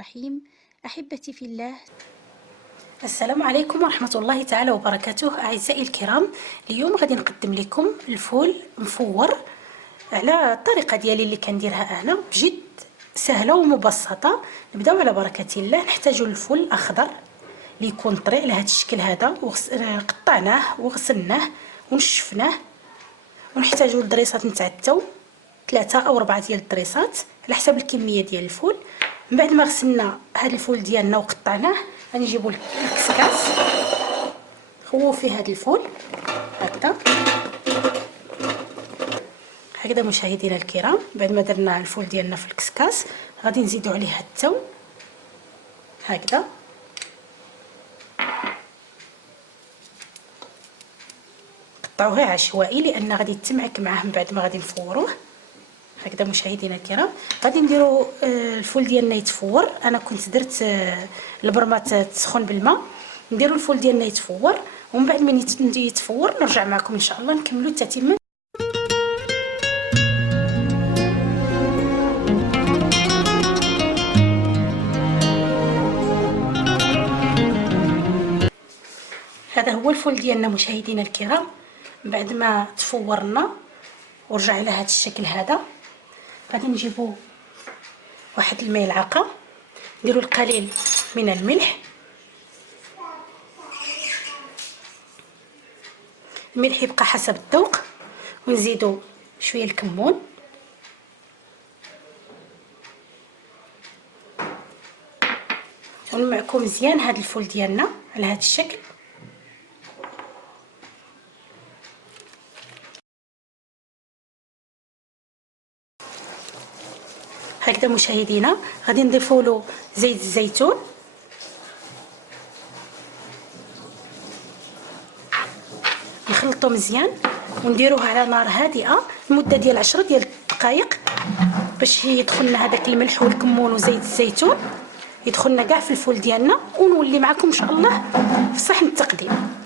الرحيم. أحبتي في الله، السلام عليكم ورحمة الله تعالى وبركاته. أعزائي الكرام، اليوم غادي نقدم لكم الفول مفور على الطريقة ديالي اللي كنديرها أنا، بجد سهلة ومبسطة. نبداو على بركة الله. نحتاجو الفول الأخضر اللي يكون طري على هذا الشكل هذا، قطعناه وغسلناه ونشفناه. ونحتاجو الدريسات نتاع الثوم، 3 أو 4 ديال الدريسات على حسب الكميه ديال الفول. من بعد ما غسلنا هذا الفول ديالنا وقطعناه، غنجيبو الكسكاس نخويو فيه هذا الفول هكذا مشاهدينا الكرام. بعد ما درنا الفول ديالنا في الكسكاس، غادي نزيدو عليه هذا الثوم هكذا. قطعوه عشوائي لان غادي يتمعك معاه من بعد ما غادي نفوروه هكذا. مشاهدينا الكرام، غادي نديرو الفول ديالنا يتفور. انا كنت درت البرمات تسخن بالماء. نديرو الفول ديالنا يتفور، ومن بعد من يتفور نرجع معكم ان شاء الله نكملوا التتمه. هذا هو الفول ديالنا مشاهدينا الكرام. بعد ما تفورنا ورجع على هذا الشكل هذا، غادي نجيبو واحد الملعقه، نديرو القليل من الملح. الملح يبقى حسب الذوق، ونزيدو شويه الكمون، ونمعكو مزيان هذا الفول ديالنا على هذا الشكل. هكذا مشاهدينا، غادي نضيفوا له زيت الزيتون، نخلطو مزيان ونديروه على نار هادئه لمده ديال 10 ديال الدقائق، باش يدخلنا هذاك الملح والكمون وزيت الزيتون، يدخلنا كاع في الفول ديالنا، ونولي معكم ان شاء الله في صحن التقديم.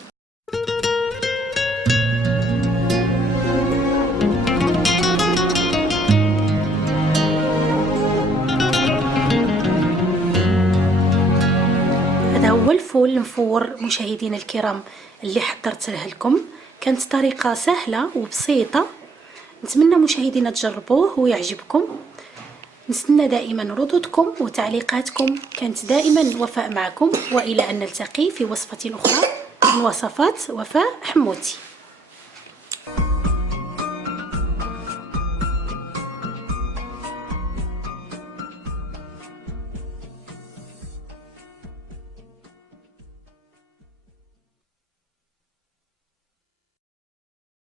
هو الفول المفور مشاهدينا الكرام اللي حضرته لكم. كانت طريقه سهله وبسيطه، نتمنى مشاهدينا تجربوه ويعجبكم. نستنى دائما ردودكم وتعليقاتكم. كانت دائما وفاء معكم، والى ان نلتقي في وصفه اخرى من وصفات وفاء حموتي.